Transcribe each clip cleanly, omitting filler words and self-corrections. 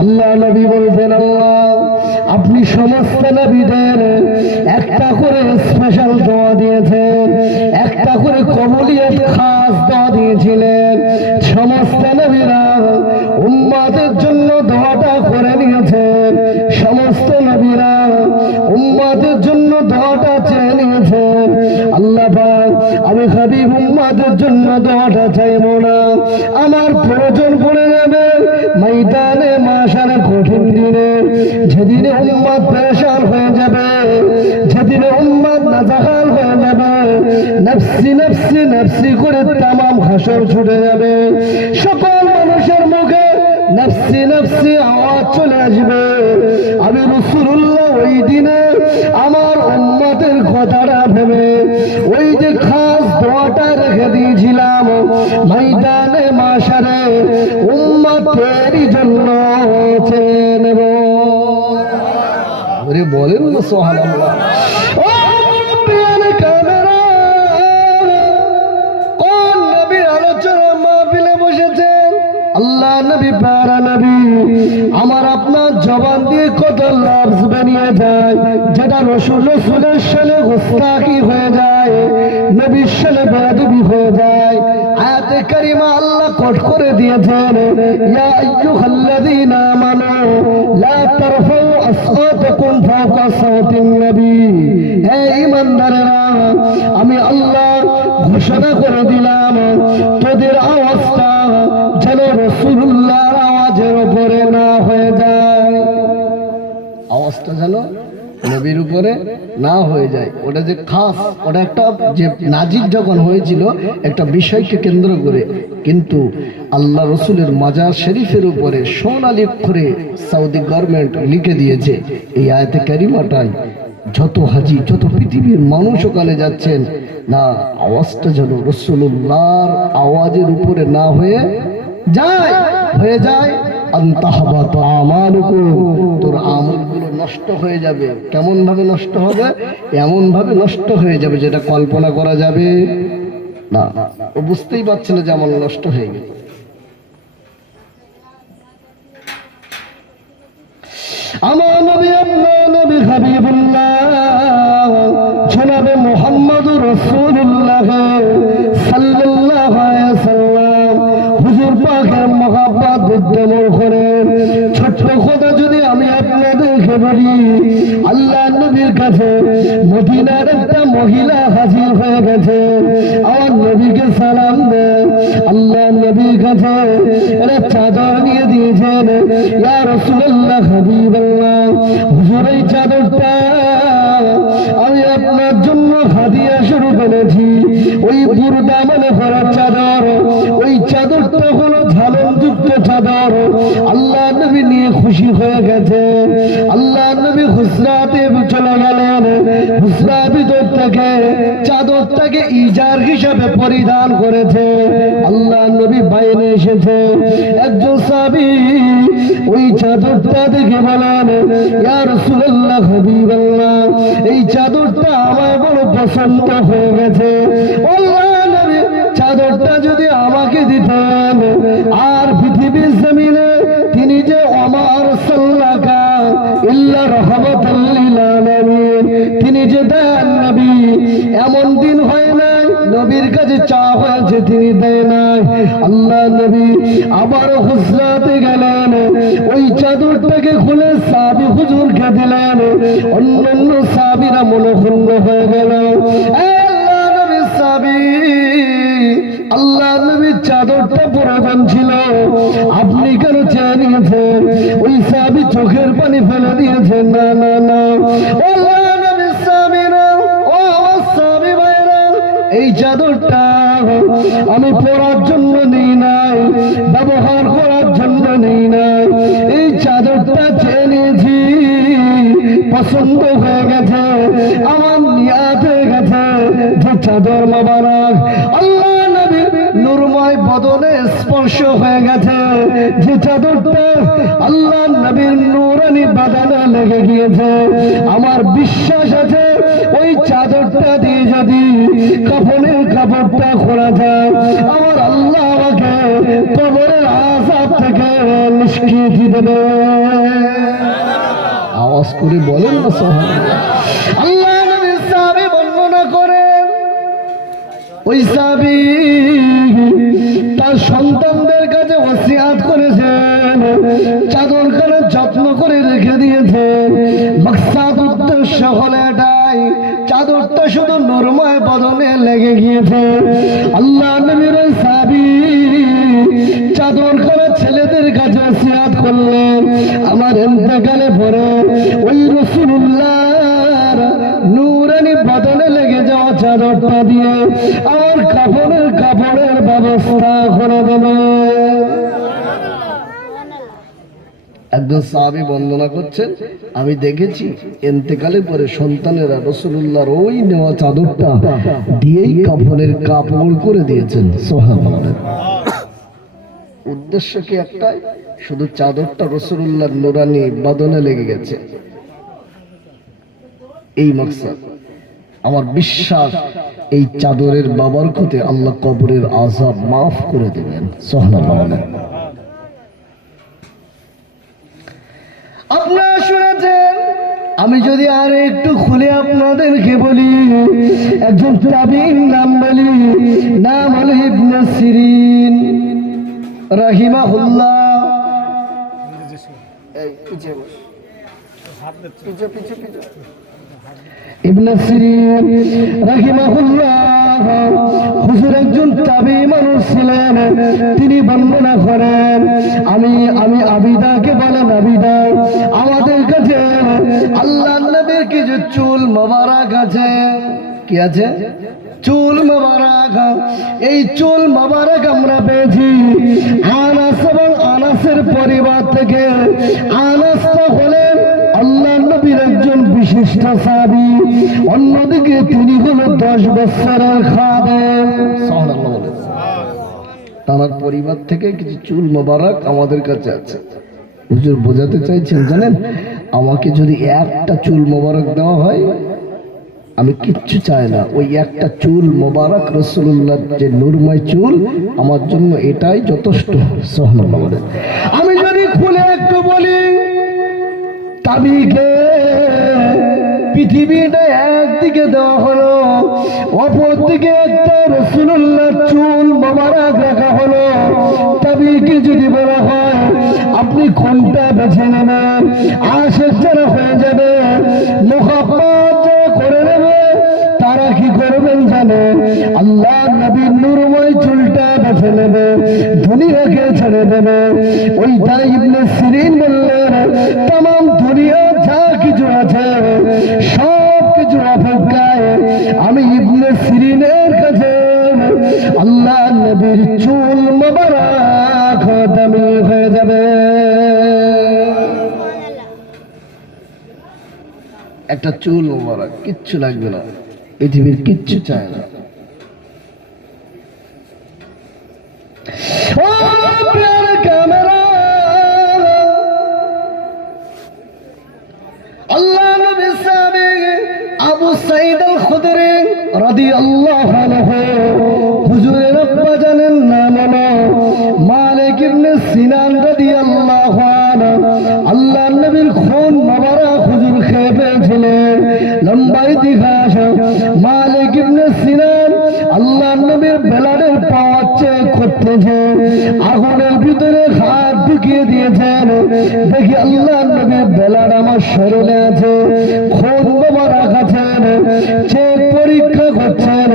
আল্লাহ নবী বলতেন, আল্লাহ আপনি সমস্ত নবীদের একটা করে স্পেশাল দোয়া দিয়েছেন, একটা করে কবুলিয়ত খাস দোয়া দিয়েছিলেন। সমস্ত নবীরা উম্মতের জন্য দোয়াটা করে নিয়েছেন, সমস্ত নবীরা উম্মতের জন্য দোয়াটা চেয়ে নিয়েছেন। আল্লাহ পাক আমি হাবিব উম্মতের জন্য দোয়াটা চাইব না, আমার প্রয়োজন পড়ে যাবে ময়দানে মাশারে কঠিন দিনে, যেদিনে উম্মত পেরেশান হয়ে যাবে, যেদিনে উম্মত নাজাহাল হয়ে যাবে, নফসি নফসি নফসি করে তামাম হাসর ছুটে যাবে, সকল মানুষের মুখে নফসি নফসি আওয়াজ চলে আসবে। আমি রাসূলুল্লাহ ওই দিনে আমার উম্মতের কথাটা ভেবে ওই যে খাস দোয়াটা রেখে দিয়েছিলাম ময়দানে মাশারে উম্মতেরই জন্য চেয়ে নেব। আরে বলেন না সুবহানাল্লাহ। ও মুরব্বিয়ান ক্যামেরা, কোন নবীর আলোচনা মাহফিলে বসেছেন? আল্লাহ নবী প্যারা নবী, আমার আপনার জবান দিয়ে কত লফজ বেরিয়ে যায় যেটা রাসূলের সাথে গুস্তাখি হয়ে যায়, নবীর সাথে বেয়াদবি হয়ে যায়। আয়াতে কারিমা আল্লাহ কোট করে দিয়েছেন, ইয়া আইয়ুহাল্লাযীনা আমানু লা তারফাউ আসওয়াতাকুম ফাওকা সাওতিন নবী। হে ঈমানদারেরা, আমি আল্লাহ ঘোষণা করে দিলাম তোদের আওয়াজটা যেন রাসূলুল্লাহর আওয়াজের উপরে না হয়ে যায়, আওয়াজটা যেন নবীর উপরে না হয়ে যায়। ওটা যে খাস, ওটা একটা যে নাজিল যখন হয়েছিল একটা বিষয়কে কেন্দ্র করে, কিন্তু আল্লাহ রসুলের মাজার শরীফের উপরে সোনালী অক্ষরে সৌদি গভর্নমেন্ট লিখে দিয়েছে এই আয়াতে কারিমাটাই যত হাজি যত পৃথিবীর মানুষ ওখানে যাচ্ছেন না, আওয়াজটা যেন রাসূলুল্লাহর আওয়াজের উপরে না হয়ে যায়। আনতাহবাত আমালুকুম, তোর আমলগুলো নষ্ট হয়ে যাবে। কেমন ভাবে নষ্ট হবে? এমন ভাবে নষ্ট হয়ে যাবে যেটা কল্পনা করা যাবে না। ও বুঝতেই পারছে না যে আমল নষ্ট হয়ে গেল। আমার নবী আপনার নবী হাবিবুল্লাহ জনাবে মুহাম্মদুর রাসূলুল্লাহ সাল্লাল্লাহু আলাইহি ওয়াসাল্লাম হুজুর পাকের মহব্বত উদ্যম করেন। ছোট্ট কথা যদি আমি আপনাদেরকে বলি, আল্লাহ নবীর কাছে মদিনার একটা মহিলা হাজির হয়ে গেছে, আমার নবীকে সালাম দেন। আল্লাহ নবীর কাছে একটা চাদর নিয়ে দিয়েছেন, ইয়া রাসূলুল্লাহ হাবিবাল্লাহ হুজুর এই চাদরটা আমি আপনার জন্য হাদিয়া স্বরূপ এনেছি। ওই বুরদা মানে ভরা চাদর, ওই চাদরটা হলো ঝালনযুক্ত চাদর। আল্লাহ নবী নিয়ে খুশি হয়ে গেছে। আল্লাহ নবী হুজরাতে চলে গেলেন, হুজরা ভিতর থেকে চাদরটাকে ইজার হিসাবে পরিধান করেছে। আল্লাহ নবী বাইরে এসেছে, একজন সাহাবী ওই চাদরটা দেখে বলেন, ইয়া রাসূলুল্লাহ হাবিবাল্লাহ এই চাদরটা আমার বড় পছন্দ হয়ে গেছে। আল্লাহ নবী চাদরটা যদি আমাকে দিতেন, আর পৃথিবীর জমিনে তিনি যে আমার সাল্লাকা ইল্লা রাহমাতাল লিল আলামিন, তিনি যে দেন নবী, এমন দিন হয় নাই নবীর কাছে চা হয়েছে তিনি দেয় নাই। আল্লাহ নবী আবার হুজরাতে গেলেন, ওই চাদরটাকে খুলে সাহাবী হুজুরকে দিলেন। অন্যান্য সাহাবীরা মনক্ষুণ্ণ হয়ে গেল। আল্লাহ নবীর সাহাবী, আল্লাহ নবীর চাদরটা প্রয়োজন ছিল, আপনি কেন চেয়ে নিয়েছেন? ওই সাহাবী চোখের পানি ফেলে দিয়েছেন, না না না আল্লাহ নবীর সাহাবীরা, ও আমার সাহাবী ভাইরা, এই চাদরটা আমি পরার জন্য নেই নাই, ব্যবহার করার জন্য নেই নাই, এই চাদরটা চেয়ে নিয়েছি, পছন্দ হয়ে গেছে, আমার নিয়াত হয়ে গেছে যে চাদর মোবারক আল্লাহ নবী নূরময় বদনে স্পর্শ হয়ে গেছে, যে চাদরটা আল্লাহ নবীর নূর নুরানি বাদানা লেগে গিয়েছে। আমার বিশ্বাস আছে ওই চাদরটা দিয়ে যদি কাফনের কাপড়টা খোলা যায়, আমার আল্লাহ আমাকে কবরের আযাব থেকে নিষ্কৃতি দেবে। আওয়াজ করে বলেন না সুবহানাল্লাহ। আল্লাহ নবী সাহাবী বর্ণনা করেন, ওই সাহাবী তার সন্তানদের কাছে ওসিয়াত করেছেন, চাদরখানা যত্ন করে রেখে দিয়েছেন। মাকসাদ উদ্দেশ্য হলো এটাই, চাদরটা শুধু নরমায় বদনে লেগে গিয়েছে। আল্লাহ নবীর ওই সাহাবী চাদরখানা ছেলেদের কাছে ওসিয়াত করলেন, আমার ইন্তেকালে পরে ওই রাসূলুল্লাহর নূরানি বদনে লেগে যাওয়া চাদরটা দিয়ে আমার কাপড়ের ব্যবস্থা করে দেবে। একজন সাহাবী বর্ণনা করছেন, আমি দেখেছি ইন্তেকালে পরে সন্তানেরা রাসূলুল্লাহর ওই নেওয়া চাদরটা দিয়েই কাপড়ের কাপড় করে দিয়েছেন। সুবহানাল্লাহ। উদ্দেশ্য কি একটাই, শুধু চাদরটা রাসূলুল্লাহর নূরানি বদনে লেগে গেছে, এই মাকসাদ। আমার বিশ্বাস এই চাদরের বাবরকতে আল্লাহ কবরের আযাব মাফ করে দেবেন। সুবহানাল্লাহ। আপনারা শুনেছেন, আমি যদি আর একটু খুলে আপনাদেরকে বলি, একজন তাবিঈর নাম বলি, নাম হলো ইবনে সিরিন রাহিমাহুল্লাহ। ইবনে সিরিন রাহিমাহুল্লাহ হুজুর একজন তাবিঈ মানুষ ছিলেন। তিনি বর্ণনা করেন, আমি আবিদাকে বলেন, আবিদা আমাদের কাছে আল্লাহর নবীর কিছু চুল মোবারক আছে। কি আছে? চুল মোবারক। এই চুল মোবারক আমরা পেয়েছি আনাস এবং আনাসের পরিবার থেকে। আনাসটা হলেন আল্লাহর নবীর একজন বিশিষ্ট সাহাবী, অন্যদিকে তিনি হলো 10 বছরের খাদেম। সুবহানাল্লাহ। তার পরিবার থেকে কিছু চুল মোবারক আমাদের কাছে আছে। হুজুর বোঝাতে চাইছেন জানেন, আমাকে যদি একটা চুল মোবারক দেওয়া হয়, আমি কিচ্ছু চাই না, ওই একটা চুল মোবারক রাসূলুল্লাহর যে নূরময় চুল, আমার জন্য এটাই যথেষ্ট। সুবহানাল্লাহ। আমি যদি খুলে একটু বলি, তাবিকে পৃথিবীটা একদিকে দেওয়া হলো, অপর দিকে একটা রাসূলুল্লাহর চুল মোবারক রাখা হলো। তাবিকে যদি বলা হয় আপনি কোনটা বেছে নেবেন, আশিক যারা হয়ে যাবে, মুহাব্বত যারা করে নেবে, তারা কি করবেন জানেন? আল্লাহ নবীর নূরময় চুলটা বেছে নেবে, দুনিয়াকে ছেড়ে দেবে। ওই তাই ইবনে সিরিন বললেন, तमाम দুনিয়া যা কিছু আছে সব কিছুর অপেক্ষায় আমি ইবনে সিরিনের কাছে আল্লাহ নবীর চুল মোবারক দামি হয়ে যাবে। একটা চুল মোবারক, কিচ্ছু লাগবে না, পৃথিবীর কিচ্ছু চায় না। ও প্রিয় ক্যামেরা, আল্লাহ নবী সাহাবী আবু সাঈদ আল খুদরি রাদিয়াল্লাহু আনহু, হুজুরের আব্বা জানেন নাম হলো মালিক ইবনে সিনান রাদিয়াল্লাহু আনহু। আল্লাহ নবীর খুন মোবারক হুজুর খেয়ে পেয়েছিলেন। লম্বা ইতিহাস। মালিক ইবনে সিনান আল্লাহ নবীর বেলালের পাওয়ার চেক করতেছে, আগুনের ভিতরে হাত ঢুকিয়ে দিয়েছেন। দেখি আল্লাহ নবীর বেলাল আমার শরীরে আছে, খুন মোবারক আছেন, চেক পরীক্ষা করছেন।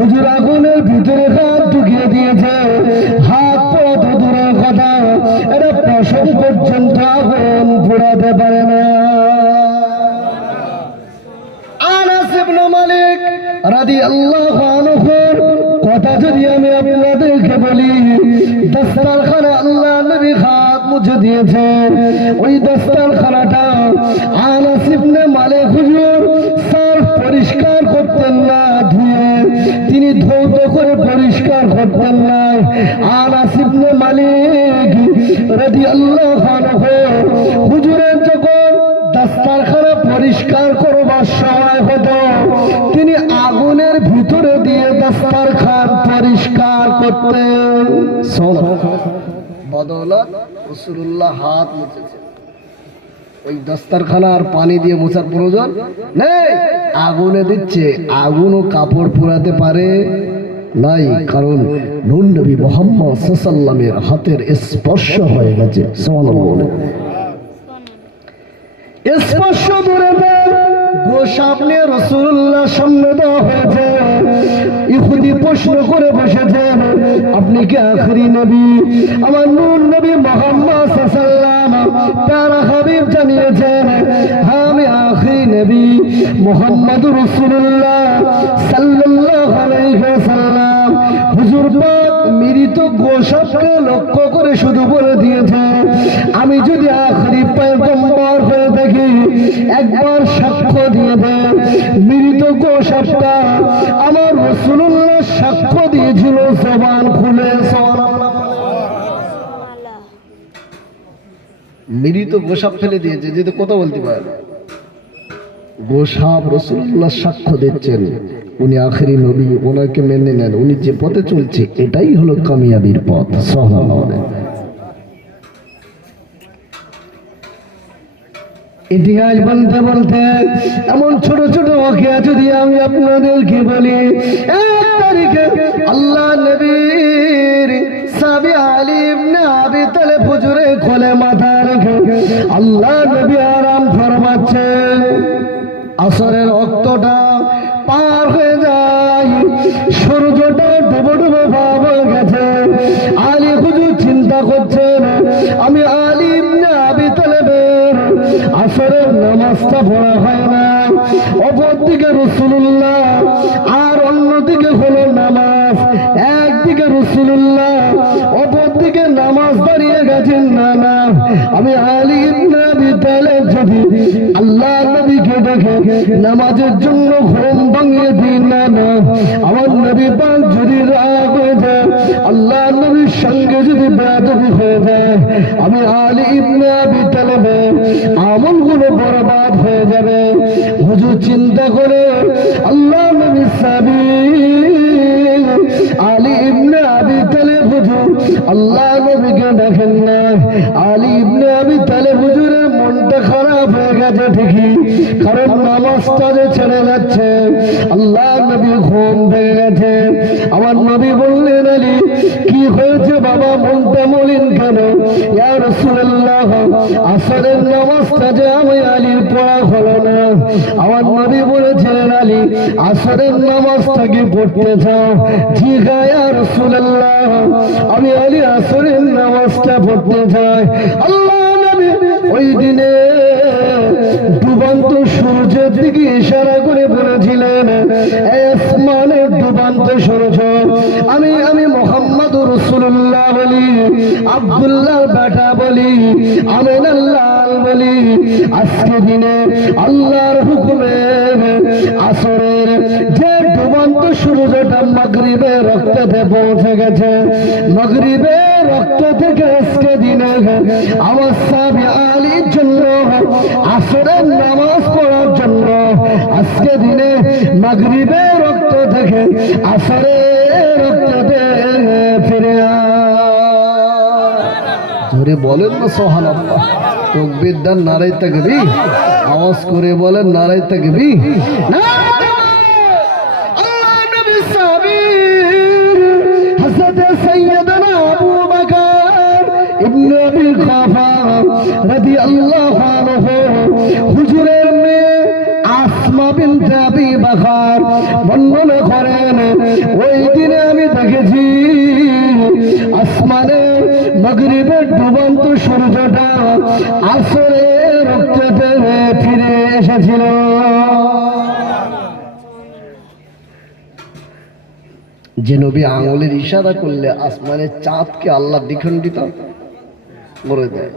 হুজুর আগুনের ভিতরে হাত ঢুকিয়ে দিয়েছে, হাত পড়া তো দূরের কথা, এটা পশম পর্যন্ত আগুন পোড়াতে পারে না। আনাস ইবনে মালিক রাদিয়াল্লাহু আনহুর কথা যদি আমি আপনাদেরকে বলি, দস্তরখানে আল্লাহ নবী হাত মুছে দিয়েছেন। ওই দস্তরখানাটা আনাস ইবনে মালিক হুজুর সার্ফ পরিষ্কার করতেন না, ধুয়ে তিনি ধৌত করে পরিষ্কার করতেন না। আনাস ইবনে মালিক রাদিয়াল্লাহু আনহু হুজুরের যখন করতে বদৌলত রাসূলুল্লাহ হাত মুছেছে। ওই দস্তারখানা আর পানি দিয়ে মোছার প্রয়োজন নেই, আগুনে দিচ্ছে, আগুনও কাপড় পুরাতে পারে নাই, কারণ নূর নবী মুহাম্মদ সাল্লাল্লাহু আলাইহি ওয়াসাল্লামের হাতের স্পর্শ হয়ে গেছে। সুবহানাল্লাহ। স্পর্শ দূরে গোশাপ নিয়ে রাসূলুল্লাহ সামনে দেওয়া হয়েছে। ইহুদি প্রশ্ন করে বসেছে, আপনি কি আখেরি নবী? আমার নূর নবী মুহাম্মদ সাল্লাল্লাহু আলাইহি ওয়াসাল্লাম তার হাবিব জানিয়েছেন, হ্যাঁ আমি আখেরি নবী মুহাম্মদুর রাসূলুল্লাহ সাল্লাল্লাহু আলাইহি ওয়াসাল্লাম। হুজুর পাক মৃত গোশাপকে লক্ষ্য করে শুধু বলে দিয়েছে, আমি যদি আখেরি পয়গম্বর হয়ে থাকি একবার সাক্ষ্য দিয়ে দেন, মৃত গোশাপটা আমার রাসূলুল্লাহ সাক্ষ্য দিয়েছিল জবান খুলে। মৃত গোশাপ ফেলে দিয়েছে, যেহেতু কথা বলতে পারে, গোশাপ রাসূলুল্লাহ সাক্ষ্য দিচ্ছেন উনি আখেরি নবী, ওনাকে মেনে নেন, উনি যে পথে চলছে এটাই হলো কামিয়াবির পথ। সুবহানাল্লাহ। ইতিহাস বলতে বলতে এমন ছোট ছোট ওয়াকিয়া যদি আমি আপনাদেরকে বলি, 1 তারিখে আল্লাহ নবীর সাহাবী আলী ইবনে আবি তালেব হুজুরে কোলে মাথা রেখে আল্লাহ নবী আরাম ফরমাচ্ছেন। আসরের ওয়াক্তটা পার হয়ে যায়, সূর্যটা ডুবে ডুবে ভাব হয়ে গেছে। আলী হুজুর চিন্তা করছেন, আমি আলী ইবনে আবি তালেবের আসরের নামাজটা পড়া হয় না। অপরদিকে রাসূলুল্লাহ আর অন্যদিকে হলো নামাজ, একদিকে রাসূলুল্লাহ অপরদিকে নামাজ দাঁড়িয়ে গেছেন। না না, আমি আলী ইবনে আবি তালেব যদি আল্লাহ নবীকে দেখে নামাজের জন্য ঘুম ভাঙিয়ে দিই, না না, আমার নবী পাক যদি রাগ হয়ে যায়, আল্লাহ নবীর সঙ্গে যদি বেয়াদবি হয়ে যায়, আমি আলী ইবনে আবি তালেবের আমলগুলো বরবাদ হয়ে যাবে। হুজুর চিন্তা করে আল্লাহ নবীর সাহাবী আলী ইবনে আবি তালেব হুজুর আল্লাহ নবীকে দেখেন না। আলী ইবনে আবি তালেব হুজুরের মনটা খারাপ হয়ে গেছে ঠিকই, কারণ নামাজটা যে ছেড়ে যাচ্ছে, আল্লাহ নবী ঘুম ভেঙে গেছে। আমার নবী বললেন, আলী কি হয়েছে বাবা, মনটা মলিন কেন? ইয়া রাসূলুল্লাহ, আসরের নামাজটা যে আমি আলীর পড়া হলো না। আমার নবী বলেছিলেন, আলী আসরের নামাজটা কি পড়তে চাও? জি হ্যাঁ ইয়া রাসূলুল্লাহ, আমি আলী আসরের নামাজটা পড়তে চাই। আল্লাহ নবী ওই দিনে ডুবন্ত সূর্যের দিকে ইশারা করে বলেছিলেন, আসমানের ডুবন্ত সূর্য, আমি মুহাম্মদুর রাসূলুল্লাহ বলি, আব্দুল্লাহর বেটা বলি, আমিনার লাল বলি, আজকে দিনে আল্লাহর হুকুমে আসরের যে ডুবন্ত সূর্যটা মাগরিবের রক্ততে পৌঁছে গেছে, মাগরিবের রক্ত থেকে আজকে দিনে আমার সাহাবী আলীর জন্য আসরের নামাজ পড়ার জন্য আজকে দিনে মাগরিবের রক্ত থেকে আসরের রক্ততে ফিরে ধরে বলেন না সুবহানাল্লাহ। তাকবীর দেন, নারায়ে তাকবীর, আওয়াজ করে বলেন নারায়ে তাকবীর। আল্লাহ নবী সাহাবী হযরত সাইয়্যিদনা আবু বকর ইবনে আবি কুহাফা রাদিয়াল্লাহু আনহু হুজুরের মেয়ে আসমা বিনতে আবি বকর বর্ণনা করেন, ওই দিনে আমি দেখেছি আসমানে মাগরিবের ডুবন্ত সূর্যটা আসরের রক্ততে ফিরে এসেছিল। যে নবী আঙুলের ইশারা করলে আসমানের চাঁদকে আল্লাহ দ্বিখণ্ডিত করে দেয়।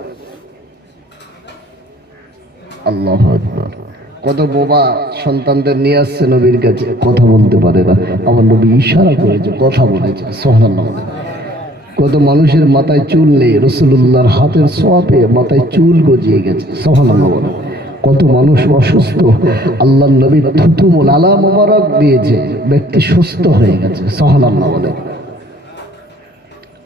আল্লাহু আকবার। কত বোবা সন্তানদের নিয়ে আসছে নবীর কাছে, কথা বলতে পারে না, আমার নবী ইশারা করেছে, কথা বলেছে। সুবহানাল্লাহ। কত মানুষের মাথায় চুল নেই, রাসূলুল্লাহর হাতের ছোঁয়াতে মাথায় চুল গজিয়ে গেছে। সুবহানাল্লাহ। কত মানুষ অসুস্থ, আল্লাহর নবী থুথুমুল আলা মোবারক দিয়েছে, ব্যক্তি সুস্থ হয়ে গেছে। সুবহানাল্লাহ।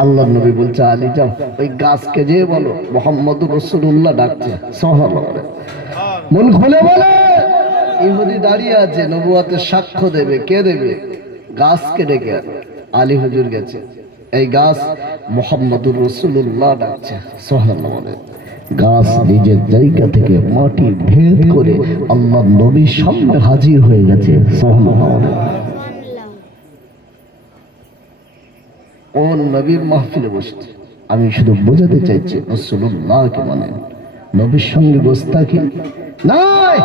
আল্লাহ নবী বলছে আলী যাও ওই গাছকে যে বলো মুহাম্মদুর রাসূলুল্লাহ ডাকছে। সুবহানাল্লাহ। মন খুলে বলে ইহুদি দাঁড়িয়ে আছে, নবুয়তের সাক্ষ্য দেবে। কে দেবে? গাছকে ডেকে আলী হুজুর গেছে, এই গাছ মুহাম্মদুর রাসূলুল্লাহ ডাকছে। সুবহানাল্লাহ। গাছ নিজের জায়গা থেকে মাটি ভেদ করে আল্লাহ নবীর সামনে হাজির হয়ে গেছে। সুবহানাল্লাহ। ও নবীর মাহফিলে বসতে আমি শুধু বোঝাতে চাইছি রাসূলুল্লাহকে মানেন, নবীর সঙ্গে গোস্তাখি নাই।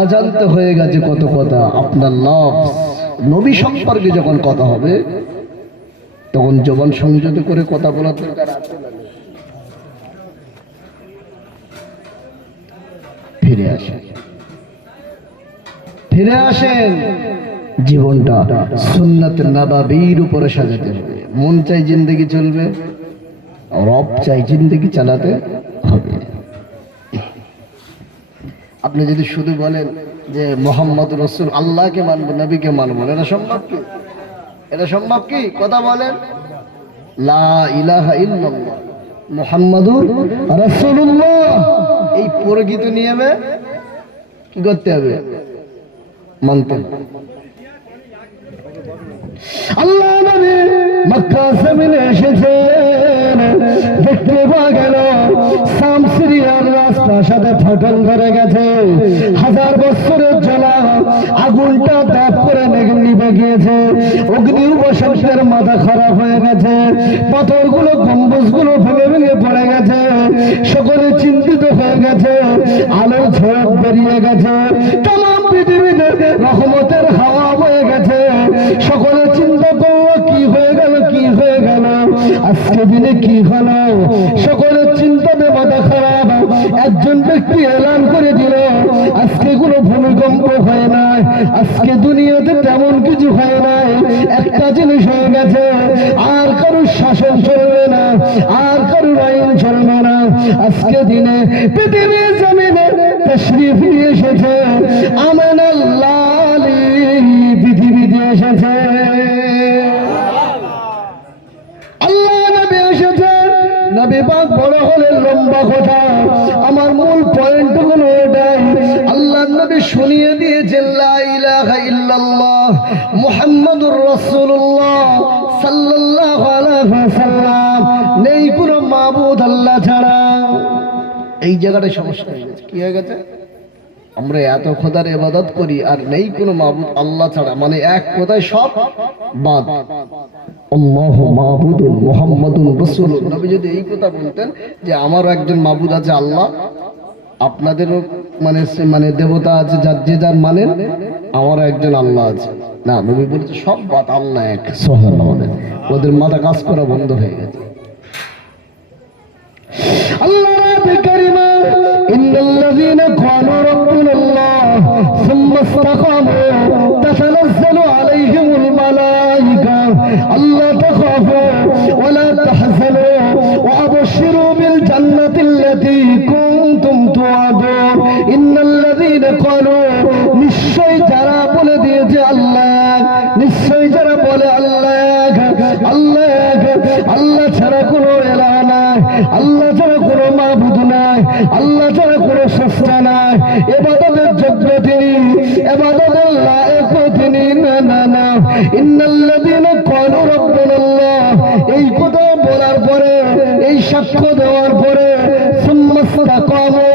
অজান্তে হয়ে গেছে কত কথা। আপনার লফজ নবী সম্পর্কে যখন কথা হবে তখন জবান সংযত করে কথা বলার দরকার আছে। ফিরে আসেন, ফিরে আসেন। জীবনটা সুন্নাত নববীর উপরে সাজাতে হবে। মন চাই জিন্দগি চলবে, রব চাই জিন্দগি চালাতে হবে। আপনি যদি শুধু বলেন যে মোহাম্মদ রসুল আল্লাহকে মানবো, নবীকে মানবো, এটা সম্ভব কি? এটা সম্ভব কি? কথা বলেন। লা ইলাহা ইল্লাল্লাহ মুহাম্মাদুর রাসূলুল্লাহ, এই প্রকৃত নিয়মে কি করতে হবে? মানতে হবে। আল্লাহ নবী মক্কা জমিনে এসেছেন, দেখতে পাওয়া গেল শাম সিরিয়ার রাস্তার সাথে ফাটল ধরে গেছে। 1000 বছরের জ্বালা আগুনটা দাপ করে নিভে গিয়েছে। অগ্নি উপাসকের মাথা খারাপ হয়ে গেছে, পাথরগুলো গম্বুজগুলো ভেঙে ভেঙে পড়ে গেছে। সকলে চিন্তিত হয়ে গেছে, আলোর ঝড় বেরিয়ে গেছে, তামাম পৃথিবীতে রহমতের হাওয়া বয়ে গেছে। সকলে চিন্তা করলো কি হয়ে গেল, কি হয়ে গেল, আজকে দিনে কি হলো। সকলের চিন্তাতে মাথা খারাপ। একজন ব্যক্তি এলান করে দিল, আজকে কোনো ভূমিকম্প হয় নাই, আজকে দুনিয়াতে তেমন কিছু হয় নাই। একটা জিনিস হয়ে গেছে, আর কারোর শাসন চলবে না, আর কারোর আইন চলবে না। আজকে দিনে পৃথিবীর জমিনে তাশরীফ নিয়ে এসেছে আমানাল্লাহ আলী, পৃথিবী দিয়ে এসেছে। আল্লাহ নবী এসেছে। নবী পাক বড় হলেন লম্বা কথা, আমার মূল পয়েন্ট হলো এটাই। আল্লাহ নবী শুনিয়ে দিয়েছেন লা ইলাহা ইল্লাল্লাহ মুহাম্মাদুর রাসূলুল্লাহ সাল্লাল্লাহু আলাইহি ওয়াসাল্লাম, নেই কোনো মাবুদ আল্লাহ ছাড়া। এই জায়গাটায় সমস্যা হয়ে গেছে। কি হয়ে গেছে? আমরা এত খোদার ইবাদত করি আর নেই কোনো মাবুদ আল্লাহ ছাড়া, মানে এক কথায় সব বাদ। আল্লাহু মাবুদুন মুহাম্মাদুর রাসূলুল্লাহ। নবী যদি এই কথা বলতেন যে আমারও একজন মাবুদ আছে আল্লাহ, আপনাদেরও মানে দেবতা আছে যার যে যার মানেন, আমারও একজন আল্লাহ আছে। না, নবী বলছে সব বাদ, আল্লাহ এক। সুবহানাল্লাহ। ওদের মাথা কাজ করা বন্ধ হয়ে গেছে। আল্লাহ রাব্বুল কারীম ইন্নাল্লাযীনা ক্বালু রাব্বুনাল্লাহ সুম্মা ইসতাকামু তাতানাজ্জালু আলাইহিমুল মালায়েকা আল্লা তাখাফু ওয়া লা তাহজানু ওয়া আবশিরু বিল জান্নাতিল্লাতী কুনতুম তুআদুন। ইন্নাল্লাযীনা ক্বালু, নিশ্চয় যারা বলে দিয়েছে আল্লাহ, নিশ্চয় যারা বলে আল্লাহ, আল্লাহ, আল্লাহ ছাড়া কোনো ইলাহ নাই, আল্লাহ ছাড়া কোনো মাবুদ নাই, আল্লাহ ছাড়া কোনো স্রষ্টা নাই, ইবাদতের যোগ্য তিনি, ইবাদতের লায়েক তিনি। না না না, ইন্নাল্লাযীনা ক্বালু রাব্বুনাল্লাহ, এই কথা বলার পরে, এই সাক্ষ্য দেওয়ার পরে, সুম্মা ইসতাকামু,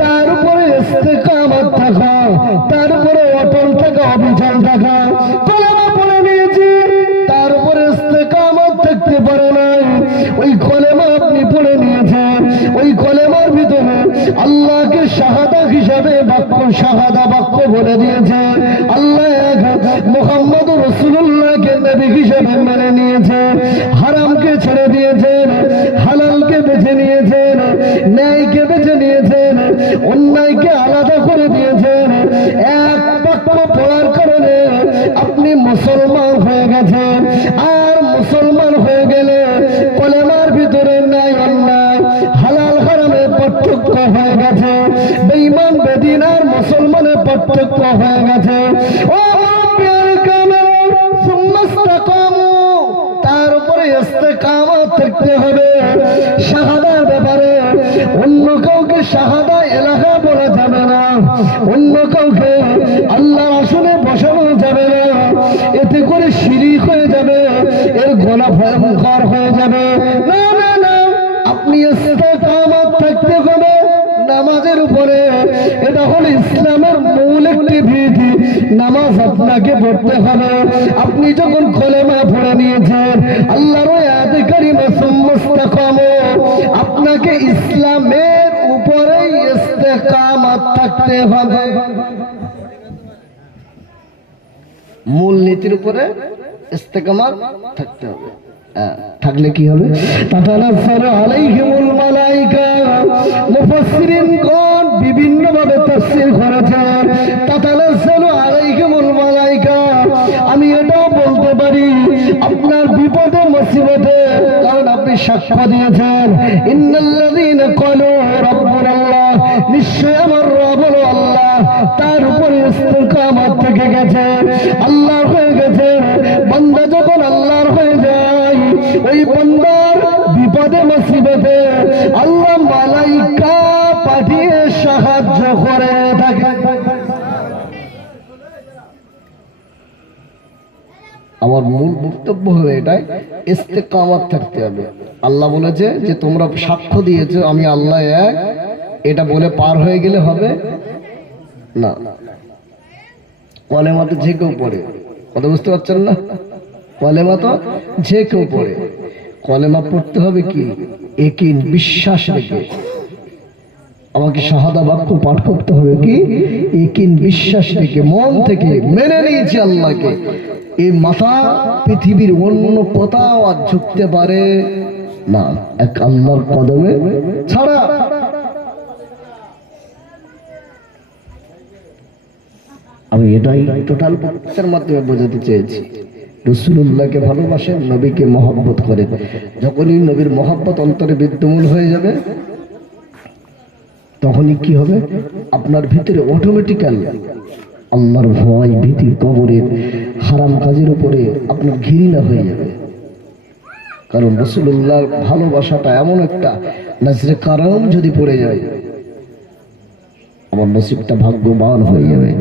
তার উপরে ইস্তেকামত থাকা, তার উপরে অটল থাকা, অবিচল থাকা। কলেমা পড়ে নিয়েছি, তার উপরে ইস্তেকামত থাকতে পারে নাই। ওই কলেমা আপনি পড়ে নিয়েছেন, ওই কলেমার ভিতরে আল্লাহকে শাহাদা হিসাবে বাক্য, শাহাদা বাক্য বলে দিয়েছেন। আল্লাহ এক, মুহাম্মদুর রাসূলুল্লাহকে নবী হিসাবে মেনে নিয়েছেন। হারামকে ছেড়ে দিয়েছেন, হালালকে বেছে নিয়েছেন, ন্যায়কে বেছে নিয়েছেন, অন্যায়কে আলাদা করে দিয়েছেন। এক বাক্য পড়ার কারণে আপনি মুসলমান হয়ে গেছেন। আর মুসলমান হয়ে গেলে কলেমার ভিতরে ন্যায় অন্যায়, হালাল হারামের পার্থক্য হয়ে গেছে। বেঈমান বেদিনার মুসলমানের পার্থক্য হয়ে গেছে। ও তার উপরে ইস্তেকামত থাকতে থাকতে হবে। শাহাদার ব্যাপারে অন্য কাউকে শাহাদা এলাকা বলা যাবে না, অন্য কাউকে আল্লাহর আসনে বসানো যাবে না, এতে করে শিরিক হয়ে যাবে, এর গলা ভয়ঙ্কর হয়ে যাবে। না না না, আপনি ইস্তেকামত থাকতে হবে নামাজের উপরে। এটা হলো ইসলামের মূল একটি ভিত্তি। নামাজ আপনাকে পড়তে হবে। আপনি যখন কলেমা পড়ে নিয়েছেন আল্লাহর আয়াতে কারিমা মুস্তাকামু, আপনাকে ইসলামের উপরেই ইস্তেকামত থাকতে হবে, মূল নীতির উপরে ইস্তেকামত থাকতে হবে। থাকলে কি হবে? তাতানাজ্জালু আলাইহিমুল মালায়েকা। মুফাসসিরিনগণ বিভিন্ন ভাবে তাফসীর করেছেন তাতানাজ্জালু আলাইহিমুল মালায়েকা। আমি এটাও বলতে পারি আপনার বিপদে মুসিবতে, কারণ আপনি সাক্ষ্য দিয়েছেন ইন্নাল্লাযীনা ক্বালু রাব্বুনাল্লাহ, নিশ্চয় আমার রব হলো আল্লাহ, তার উপরে ইস্তেকামত থেকে গেছে, আল্লাহর হয়ে গেছে। বান্দা যখন আল্লাহর হয়ে যায়, ওই বান্দার বিপদে মুসিবতে আল্লাহ মালাইকা পাঠিয়ে সাহায্য করে থাকে। আমার মূল বক্তব্য হলো এটাই, ইস্তেকামত থাকতে হবে। আল্লাহ বলেছে যে তোমরা সাক্ষ্য দিয়েছো আমি আল্লাহ এক, এটা বলে পার হয়ে গেলে হবে না। কলেমা তো যে কেউ পড়ে, কথা বুঝতে পারছেন না? কলেমা তো যে কেউ পড়ে। কলেমা পড়তে হবে কি? ইয়াকিন, বিশ্বাস রেখে। আমাকে শাহাদা বাক্য পাঠ করতে হবে কি? ইয়াকিন, বিশ্বাস রেখে, মন থেকে মেনে নিয়েছি আল্লাহকে। এই মাথা পৃথিবীর অন্য কোথাও আর ঝুঁকতে পারে না, এক আল্লাহর কদমে ছাড়া। আমি এটাই টোটাল বক্তব্যের মাধ্যমে বোঝাতে চেয়েছি। রাসূলুল্লাহকে ভালোবাসেন, নবীকে মহব্বত করেন। যখনই নবীর মহব্বত অন্তরে বিদ্যমান হয়ে যাবে, তখনই কি হবে? আপনার ভিতরে অটোমেটিক্যাল আল্লাহর ভয়, ভীতি, কবরের হারাম কাজের উপরে আপনার ঘৃণা হয়ে যাবে। কারণ রাসূলুল্লাহর ভালোবাসাটা এমন একটা নজরে কারাম যদি পড়ে যায়, আমার নসিবটা ভাগ্যবান হয়ে যাবে।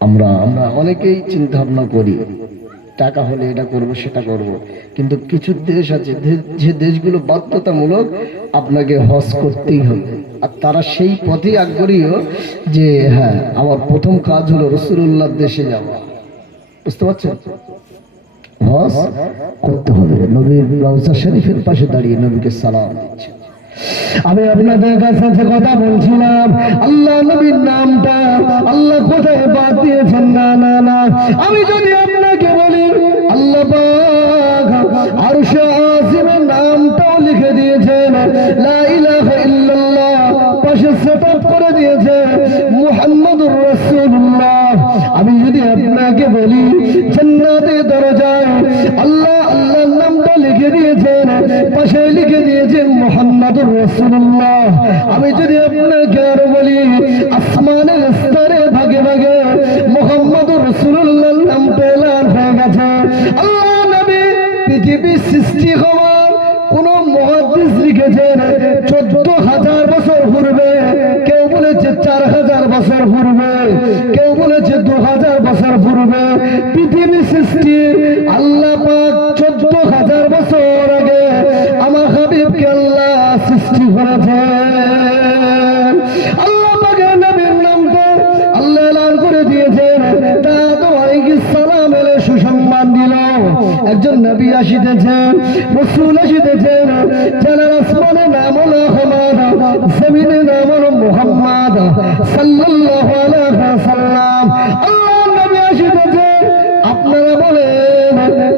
আমরা অনেকেই চিন্তা ভাবনা করি টাকা হলে এটা করব সেটা করব, কিন্তু কিছু দেশ আছে যে দেশগুলো বাধ্যতামূলক আপনাকে হজ করতেই হবে, আর তারা সেই পথেই আগ্রহীও যে হ্যাঁ আমার প্রথম কাজ হলো রাসূলুল্লাহর দেশে যাওয়া। বুঝতে পারছেন? হজ করতে হবে। নবীর রওজা শরীফের পাশে দাঁড়িয়ে নবীকে সালাম দিচ্ছে। আমি আপনাদের কাছে কথা বলছিলাম, আল্লাহ নবীর নামটা আল্লাহ কোথায় বাদ দিয়েছেন? না না না, আমি যদি আপনাকে বলি আল্লাহ পাক আরশে আজিমের নামটাও লিখে দিয়েছেন, লা ইলাহা ইল্লাল্লাহ পাশে সেটআপ করে দিয়েছে মুহাম্মাদুর রাসূলুল্লাহ। আমি যদি আপনাকে বলি জান্নাতের দরজায় আল্লাহ আল্লাহর নামটা লিখে দিয়েছেন, পাশে লিখে দিয়েছেন মুহাম্মাদুর রাসূলুল্লাহ। আমি যদি আপনাকে আরো বলি আসমানের স্তরে ভাগে ভাগে মুহাম্মাদুর রাসূলুল্লাহর নাম পেলার হয়ে গেছে। আল্লাহ নবী পৃথিবীর সৃষ্টি হওয়ার কোন মুহাদ্দিস লিখেছেন 14,000 বছর পূর্বে, কেউ বলেছে 4,000 বছর পূর্বে, কেউ বলেছে 2,000 বছর পূর্বে। পৃথিবী সৃষ্টি আল্লাহ পাক 14,000 বছর আগে আমার হাবিবকে আল্লাহ সৃষ্টি করেছেন। আল্লাহ পাকের নবীর নামটা আল্লাহ এলান করে দিয়েছেন। তা তো আলাইহিস সালাম এলে সুসম্মান দিল। একজন নবী আসিতেছেন, রাসূল আসিতেছেন, যার আসমানে নাম হলো আহমদ, জমিনে নাম হলো মুহাম্মদ সাল্লাল্লাহু আলাইহি ওয়াসাল্লাম। আল্লাহ নবী আসিতেছেন। আপনারা বলেন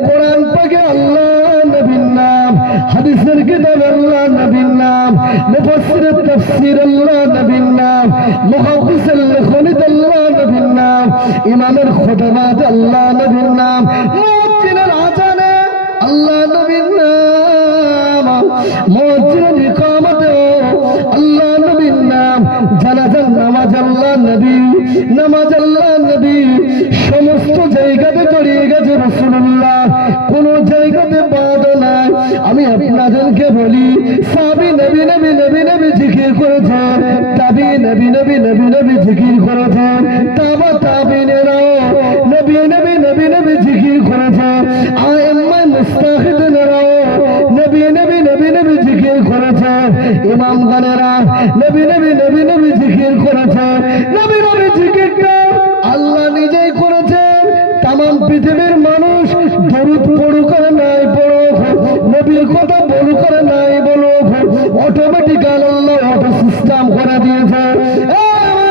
কোরআন পাকে আল্লাহ নবীর নাম, হাদিসের কিতাবে আল্লাহ নবীর নাম, মুফাসসিরের তাফসীর আল্লাহ নবীর নাম, মুহাদ্দিসের লেখনীত আল্লাহ নবীর নাম, ইমামের খুতবাত আল্লাহ নবীর নাম, মুয়াজ্জিনের আযানে আল্লাহ নবীর নাম, মুয়াজ্জিনের ইকামতে আল্লাহ নবীর নাম, জানাজার নামাজ আল্লাহ নবী, নামাজ আল্লাহ নবী। সমস্ত জায়গাতে ছড়িয়ে গেছে গেছে রাসূলুল্লাহ, কোন জায়গাতে বাধা নাই। আমি আপনাদেরকে বলি, সাহাবী নবী নবী নবী নবী জিকির করেছেন, তাবি নবী নবী নবী নবী জিকির করেছেন, তাবা তাবিনেরাও নবী নবী নবী নবী জিকির করেছেন, আইম্মায়ে মুস্তাহিদিনেরাও নবী নবী নবী নবী জিকির করেছেন, ইমামগণেরা নবী নবী নবী নবী জিকির করেছেন। নবী নবী জিকিরটা আল্লাহ নিজেই করেছেন। তামাম পৃথিবীর মানুষ দরুদ পড়ুক আর নাই পড়ুক, নবীর কথা বলুক আর নাই বলুক, অটোমেটিক আল্লাহ অটো সিস্টেম করে দিয়েছে।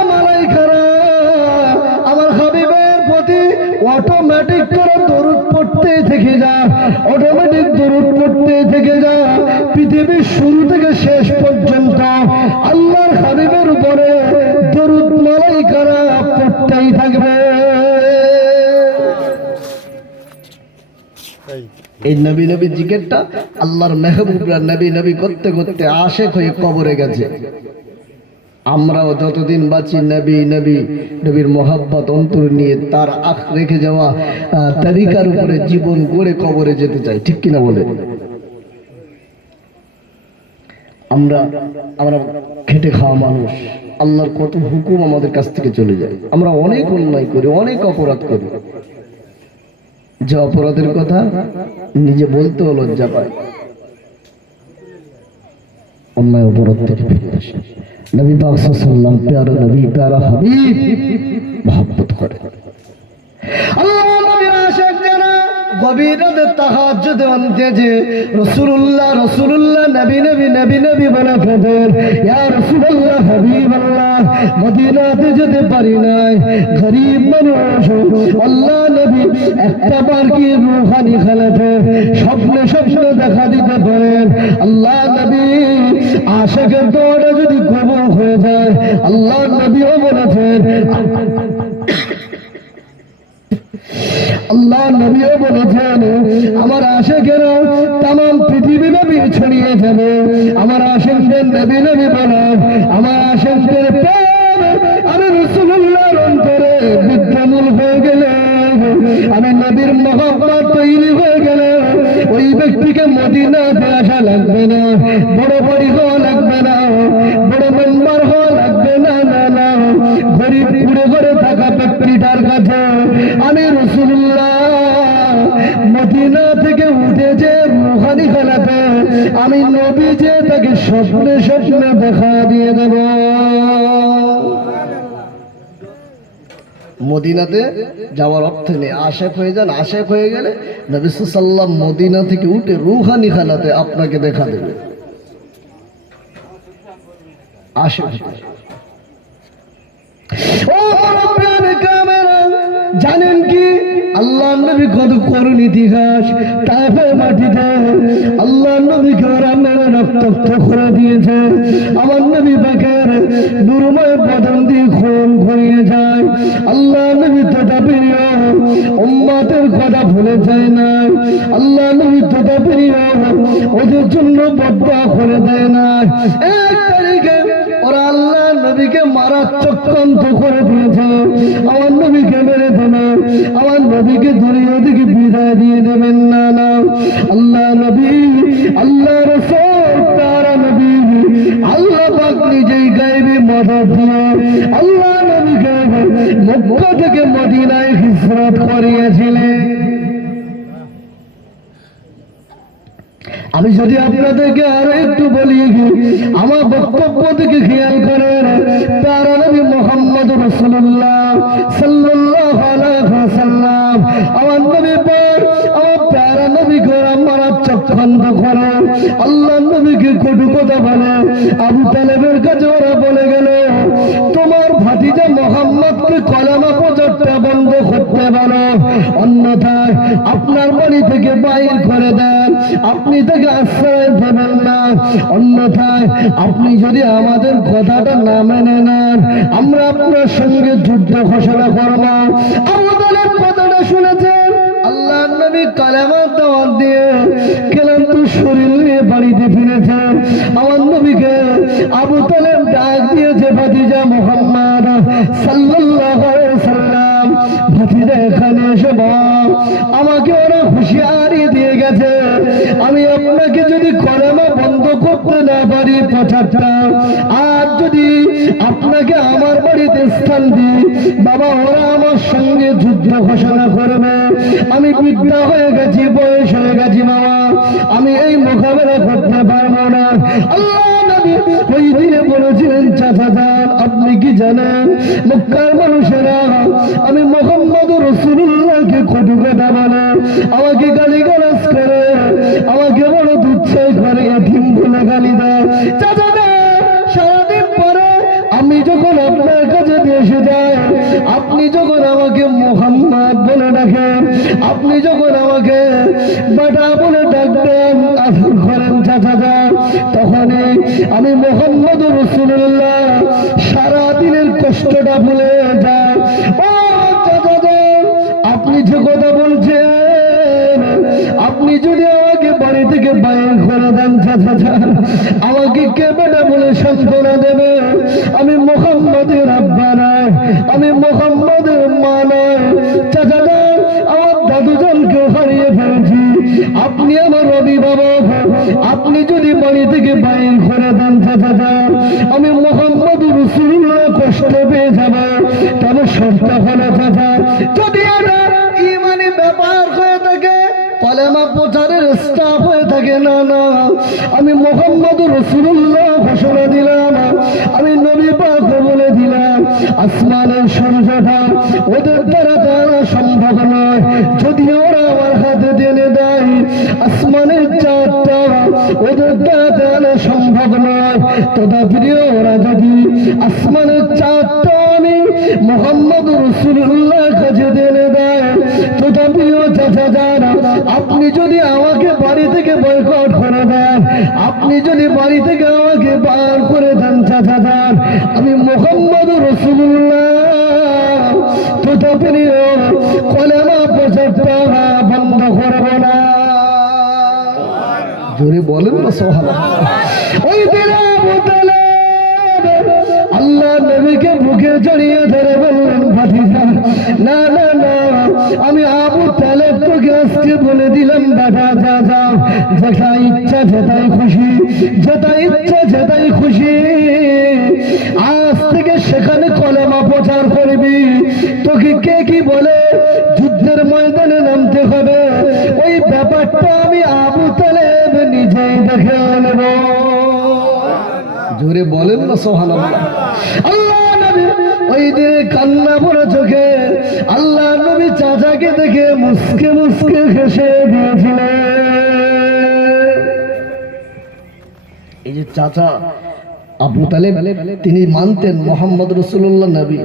মালাইকারা আমার হাবিবের প্রতি অটোমেটিক করে দরুদ পড়তে থেকে যা, অটোমেটিক দরুদ পড়তে থেকে যা। পৃথিবীর শুরু থেকে শেষ পর্যন্ত আল্লাহর হাবিবের উপরে দরুদ মালাইকারা পড়তেই থাকবে। এই নবী নবী জিকিরটা আল্লাহর মেহবুবরা নবী নবী করতে করতে আশেক হয়ে কবরে গেছে। আমরাও যতদিন বাঁচি নবী নবী নবীর মোহাব্বত অন্তর নিয়ে তার আখ রেখে যাওয়া তরিকার উপরে জীবন গড়ে কবরে যেতে চাই, ঠিক কিনা বলে? আমরা খেটে খাওয়া মানুষ, আল্লাহর কত হুকুম আমাদের কাছ থেকে চলে যায়। আমরা অনেক অন্যায় করি, অনেক অপরাধ করি, যে অপরাধের কথা নিজে বলতেও লজ্জা পায়। অন্যায় অপরাধ থেকে ফিরে আসে। নবী পাক সাল্লাল্লাহু আলাইহি ওয়াসাল্লাম প্যারা নবী প্যারা হাবিব মহব্বত করে। আল্লাহ নবীর আশিক যারা গভীর রাতে তাহাজ্জুদে অন্তেজে রাসূলুল্লাহ রাসূলুল্লাহ নবী নবী নবী নবী বলে ফেলেন, ইয়া রাসূলুল্লাহ হাবিবাল্লাহ, মদিনাতে যেতে পারি নাই, গরীব মানুষ, আল্লাহ নবী একটা বার কি রূহানি হালাতে স্বপ্নে স্বপ্নে দেখা দিতে পারেন। আল্লাহ নবী আশিকের দোয়াটা যদি কবুল হয়ে যায়, আল্লাহ নবীও বলেছেন, আল্লাহ নবীও বলেছেন, আমার আশিকেরা তামাম পৃথিবী নবী ছড়িয়ে যাবে। আমার আশিকদের নবী নবী বলে, আমার আশিকদের প্রেম আমি রাসূলুল্লাহর অন্তরে বিদ্যমূল হয়ে গেলে, আমি নবীর মহব্বত তৈরি হয়ে গেলে, ওই ব্যক্তিকে মদিনাতে আসা লাগবে না, বড় বাড়ি হওয়া লাগবে না, বড় মেম্বার হওয়া লাগবে না, না না, গরিব ঘুরে ঘুরে থাকা ব্যক্তিটার কাছে আমি রাসূলুল্লাহ মদিনা থেকে উঠেছে রূহানি খানাতে, আমি নবী যে তাকে স্বপ্নে স্বপ্নে দেখা দিয়ে দেব। মদিনাতে যাওয়ার অর্থ নেই, আশেক হয়ে যান। আশেক হয়ে গেলে নবী সাল্লাল্লাহু আলাইহি ওয়াসাল্লাম মদিনা থেকে উঠে রূহানি খানাতে আপনাকে দেখা দেবে। আশেক জানেন কি আল্লাহ নবী কত করুণ ইতিহাস। তায়েফের মাটিতে আল্লাহ নবীকে ওরা মেরে রক্তাক্ত করে দিয়েছে। আমার নবী পাকের নূরময় বদন দিয়ে খুন করিয়ে যায়। আল্লাহ নবী তথাপিও উম্মতের কথা ভুলে যায় না। আল্লাহ নবী তথাপিও ওদের জন্য বদদুয়া করে দেয় না। এক তারিখে ওরা আল্লাহ নবীকে মারার চক্রান্ত করে দিয়েছে। আমার নবীকে মেরে দেবে, আমার নবীকে দুনিয়া থেকে বিদায় দিয়ে দেবেন না। না, আল্লাহ নবী, আল্লাহ রাসূল, তারা নবী, আল্লাহ পাক নিজেই গায়েবী মদদ দিয়ে আল্লাহ নবীকে মক্কা থেকে মদিনায় হিজরত করিয়েছিলেন। আমি যদি আপনাদেরকে আরো একটু বলি, আমার বক্তব্য থেকে খেয়াল করেন, প্যারা নবী মুহাম্মদ রাসূলুল্লাহ সাল্লাল্লাহু আলাইহি ওয়াসাল্লাম, আমার নবী পাক, আমার প্যারা নবীকে মারা চক্রান্ত করে আল্লাহ নবীকে কটু কথা বলে। আবু তালেবের কাছে ওরা বলে গেল, তোমার ভাতিজা মুহাম্মদকে কলেমা প্রচারটা বন্ধ করতে বলো, অন্যথায় আপনার বাড়ি থেকে বাইর করে দেন, আপনি তাকে আশ্রয় দেবেন না, অন্যথায় আপনি যদি আমাদের কথাটা না মেনে নেন, আমরা আপনার সঙ্গে যুদ্ধ ঘোষণা করব। আবু তালেব কথাটা শুনেছেন, আল্লাহ নবী কালেমা দাওয়াত দিয়ে ক্লান্ত শরীর নিয়ে বাড়িতে ফিরেছেন। আমার নবীকে আবু তালেব ডাক দিয়েছে, ভাতিজা মুহাম্মদ সাল্লাল্লাহু আলাইহি ওয়াসাল্লাম, ভাতিজা এখানে এসে বল। আমাকে ওরা হুঁশিয়ারি দিয়ে গেছে, আমি আপনাকে যদি কলেমা বন্ধ করতে না পারি প্রচারটা, আর যদি আপনাকে আমার বাড়িতে স্থান দিই বাবা, ওরা আমার সঙ্গে যুদ্ধ ঘোষণা করবে। আমি বৃদ্ধা হয়ে গেছি, বয়স হয়ে গেছি বাবা, আমি এই মোকাবেলা করতে পারবো না। আল্লাহ নবী ওই দিনে বলেছিলেন, চাচা যান আপনি কি জানেন মক্কার মানুষেরা আমি মুহাম্মদুর রাসূলুল্লাহকে কটু কথা বলে, আমাকে গালিগালাজ করে, আমাকে বড় তুচ্ছাই করে, এতিম বলে গালি দেয়। চাচা সারাদিন পরে আমি যখন আপনার কাছে এসে যাই, আপনি যখন আমাকে মুহাম্মদ বলে ডাকেন, আপনি যখন আমাকে বেটা বলে ডাকতেন, আদর করেন চাচা যান, তখনই আমি মুহাম্মদুর রাসূলুল্লাহ সারাদিনের কষ্টটা ভুলে যাই। ও চাচা যান, আপনি যে কথা বলছেন, আপনি যদি আমাকে বাড়ি থেকে বাইরে করে দেন চাচা যান, আমাকে কে বেটা বলে সান্ত্বনা দেবে? আমি মুহাম্মদের আব্বা নয়, আমি মুহাম্মদের মা নয়। চাচা যান, আমার দাদু জানকেও হারিয়ে ফেলেছি, আপনি আমার অভিভাবক, আপনি যদি বাড়ি থেকে বাইরে করে দেন চাচা যান, আমি মুহাম্মদুর রাসূলুল্লাহ কষ্ট পেয়ে যাব। তবে শর্ত হলো চাচা, যদি এটা ইমানি ব্যাপার হয়ে থাকে, কলেমা প্রচারের স্টাফ হয়ে থাকে, না না, আমি মুহাম্মদুর রাসূলুল্লাহ ঘোষণা দিলাম, আমি নবী পাক বলে দিলাম, আসমানের সূর্যটা ওদের দ্বারা জানা সম্ভব নয়, যদি ওরা আমার হাতে টেনে দেয়, আসমানের চাঁদটা ওদের দ্বারা জানা সম্ভব নয়, তথাপি ওরা যদি আসমানের চাঁদটা আমি মুহাম্মদুর রাসূলুল্লাহ কাছে টেনে দেয়, তথাপিও চাচা যান, আপনি যদি আমাকে বাড়ি থেকে বয়কট করে দেন, আপনি যদি বাড়ি থেকে আমাকে বার করে দেন চাচা যান, আমি মুহাম্মদুর রাসূলুল্লাহ তথাপিও কলেমা প্রচারটা বন্ধ করব না। জোরে বলেন না সুবহানাল্লাহ। ওই দিন আবু তালেব আল্লাহ নবীকে বুকে জড়িয়ে ধরে বললেন, ভাতিজা না না না, আমি আবু তালেব তোকে আজকে বলে দিলাম বেটা, যা যাও, যেটা ইচ্ছা যেটাই খুশি, যেটা ইচ্ছা যেটাই খুশি, আজ থেকে সেখানে কলেমা প্রচার করবি। তোকে কে কি বলে যুদ্ধের ময়দানে নামতে হবে, ওই ব্যাপারটা আমি আবু তালেব নিজেই দেখে নেব। জোরে বলেন না সুবহানাল্লাহ। আল্লাহ নবী ওই দিনে কান্না ভরা চোখে আল্লাহ নবী চাচাকে দেখে মুসকে মুসকে হেসে দিয়েছিলেন। এই যে চাচা আবু তালেব, তিনি মানতেন মুহাম্মদ রাসূলুল্লাহ নবী,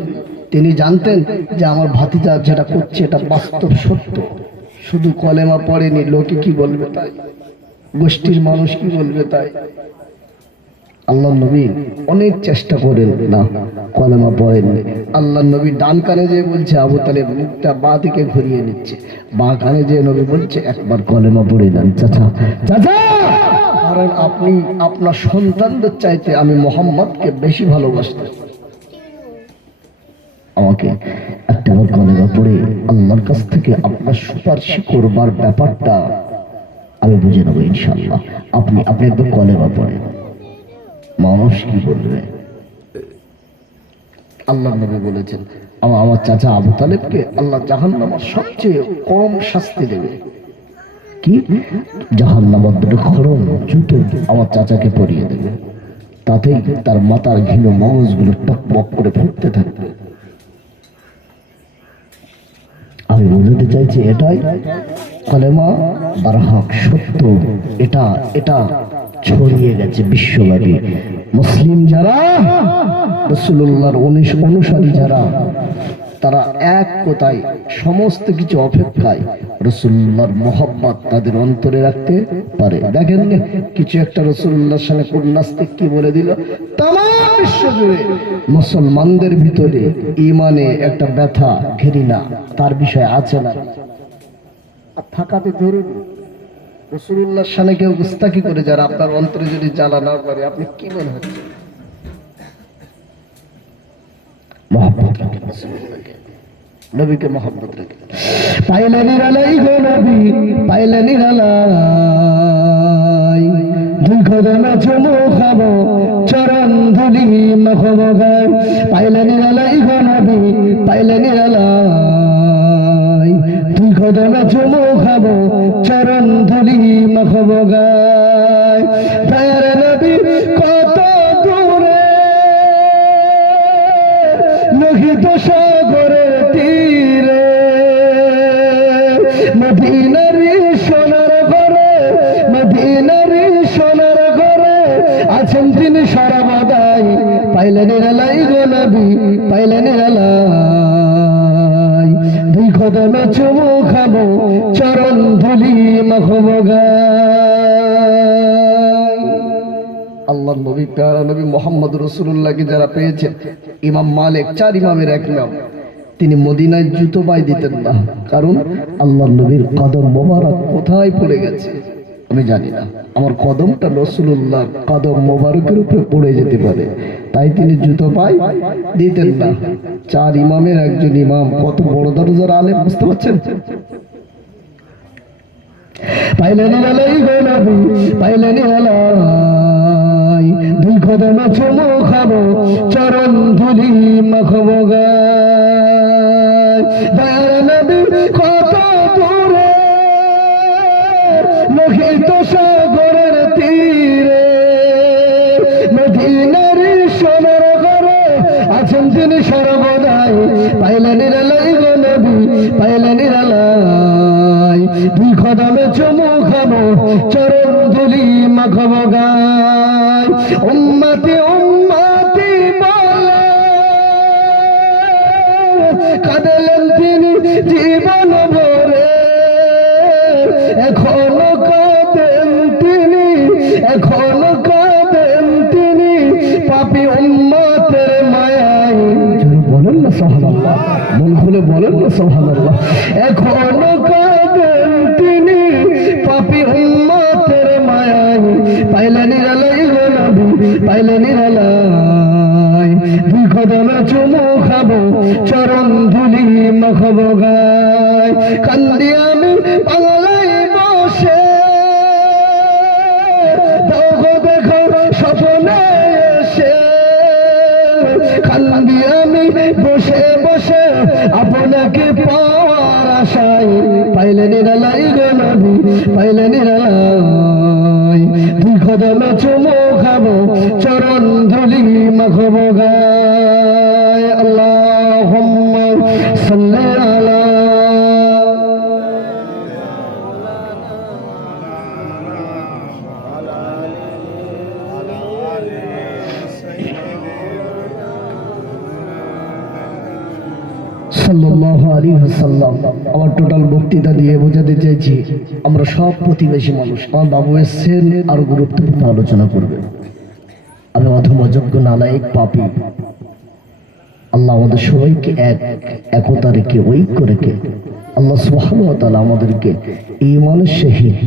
তিনি জানতেন যে আমার ভাতিজা যেটা করছে এটা বাস্তব সত্য, শুধু কলেমা পড়েনি, লোকে কি বলবে তাই, গোষ্ঠীর মানুষ কি বলবে তাই। আল্লাহ নবী অনেক চেষ্টা করেন না, কলেমা পড়েননি। আল্লাহ নবী ডান কানে যে বলছে, আবু তালেব মুখটা বাঁ দিকে ঘুরিয়ে নিচ্ছে, বাঁ কানে যে নবী বলছে একবার কলেমা পড়ে নেন চাচা, চাচা, কারণ আপনি আপনার সন্তানদের চাইতে আমি মুহাম্মদকে বেশি ভালোবাসতেন, আমাকে একটা কলেমা পড়ে আল্লাহর কাছ থেকে আপনার সুপারিশ করবার ব্যাপারটা আমি বুঝে নেবো ইনশাআল্লাহ। আপনি একবার কলেমা পড়েন, মানুষ কি বলবে। আল্লাহ নবী বলেছেন, আমার চাচা আবু তালেবকে আল্লাহ জাহান্নামের সবচেয়ে কম শাস্তি দেবে, কি জাহান্নামের দুটো খড়ম জুতো আমার চাচাকে পরিয়ে দেবে, তাতেই তার মাথার ঘিন মগজগুলো টকবক করে ফুটতে থাকবে। আমি বুঝতে চাইছি এটাই কলেমা বারহাক সত্য, এটা এটা ছড়িয়ে গেছে বিশ্বব্যাপী। মুসলিম যারা, রাসূলুল্লাহর অনুসারী যারা, তারা এক কথায় সমস্ত কিছু অপেক্ষায় রাসূলুল্লাহর মহব্বত তাদের অন্তরে রাখতে পারে। দেখেন কিছু একটা রাসূলুল্লাহর সামনে কোন নাস্তিক কি বলে দিল, তামাম বিশ্বজুড়ে মুসলমানদের ভিতরে ঈমানে একটা ব্যথা ঘৃণা তার বিষয় আছে না, থাকাতে জরুরি। রাসূলুল্লাহর সামনে কেউ গুস্তাখি করে যারা আপনার অন্তরে যদি জ্বালা না করে, আপনি কি মনে হচ্ছে? মহব্বত রাখেন রাসূলুল্লাহকে, নবীকে মহব্বত রেখে। পাইলে নিরালাই গো নবী, পাইলে নিরালাই, দুই কদমে চুমু খাবো, চরণ ধুলি মাখবো গায়। পাইলে নিরালাই গো নবী, পাইলে নিরালাই, দুই কদমে চুমু খাবো, চরণ ধুলি মাখবো গায়। দয়ার নবী কত দূরে, লোহিত সাগরের তীরে, মদিনারি সোনার ঘরে, মদিনারি সোনার ঘরে আছেন তিনি সর্বদাই। পাইলে নিরালাই গো নবী, পাইলে নিরালাই, দুই কদমে চুমু খাবো, চরণ ধুলি মাখবো গায়। আল্লাহর নবী প্যারা নবী মোহাম্মদ রাসূলুল্লাহকে যারা পেয়েছেন, ইমাম মালিক 4 ইমামের এক ইমাম, তিনি মদিনায় জুতো পায়ে দিতেন না, কারণ আল্লাহর নবীর কদম মোবারক কোথায় পড়ে গেছে আমি জানি না, আমার কদমটা রাসূলুল্লাহর কদম মোবারকের উপরে পড়ে যেতে পারে, তাই তিনি জুতো পায়ে দিতেন না। 4 ইমামের একজন ইমাম, কত বড় দরজার আলেম, বুঝতে পারছেন? পাইলে নিরালাই গো নবী, পাইলে নিরালাই, দুই কদমে চুমু খাবো, চরণ ধুলি মাখবো গায়। দয়ার নবী কত দূরে, লোহিত সাগরের তীরে, মদিনারি সোনার ঘরে আছেন তিনি সর্বদাই। পাইলে নিরালাই গো নবী, পাইলে নিরালাই, দুই কদমে চুমু খাবো, চরণ ধুলি মাখবো গায়। উম্মতি উম্মতি বলে কাঁদলেন তিনি জীবন ভরে, এখনো কাঁদেন তিনি, এখনো কাঁদেন তিনি, পাপী উম্মতের মায়ায়। বলেন না সুবহানাল্লাহ, মন খুলে বলেন না সুবহানাল্লাহ। এখনো কাঁদেন তিনি, পাপী উম্মতের মায়ায়। পাইলে নিরালাই গো নবী, পাইলে নিরালাই, দুই কদমে চুমু খাবো, চরণ ধুলি মাখবো গায়। কান্দি আমি বাংলায় বসে, দাও গো দেখো স্বপ্নে এসে, কান্দি আমি বসে বসে আপনাকে পাওয়ার আশায়। পাইলে নিরালাই গো নবী, পাইলে নিরালাই, দুই কদমে চুমু খাবো, চরণ ধুলি মাখবো গায়। আল্লাহুম্মা সাল্লি আলা সাল্লাল্লাহু আলাইহি ওয়াসাল্লাম। আমার টোটাল বক্তৃতা দিয়ে বোঝাতে চাইছি, আমরা সব প্রতিবেশী মানুষ। আমার বাবু এসছেন আরো গুরুত্বপূর্ণ আলোচনা করবে। আমি অধম অযোগ্য নালায়েক পাপী, আল্লাহ আমাদের সবাইকে একতা রেখে, ঐক্য রেখে আল্লাহ সুবহানাহু ওয়া তাআলা আমাদেরকে ঈমানের সহিত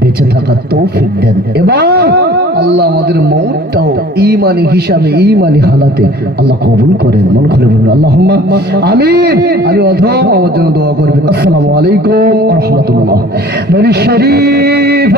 বেঁচে থাকার তৌফিক দেন, এবং আল্লাহ আমাদের মওতটাও ঈমানি হিসাবে, ঈমানি হালাতে আল্লাহ কবুল করেন। মন খুলে বলুন আল্লাহুম্মা আমিন। আমি অধম, আমার জন্য দোয়া করবেন। আসসালামু আলাইকুম ওয়া রাহমাতুল্লাহ। দরুদ শরীফ।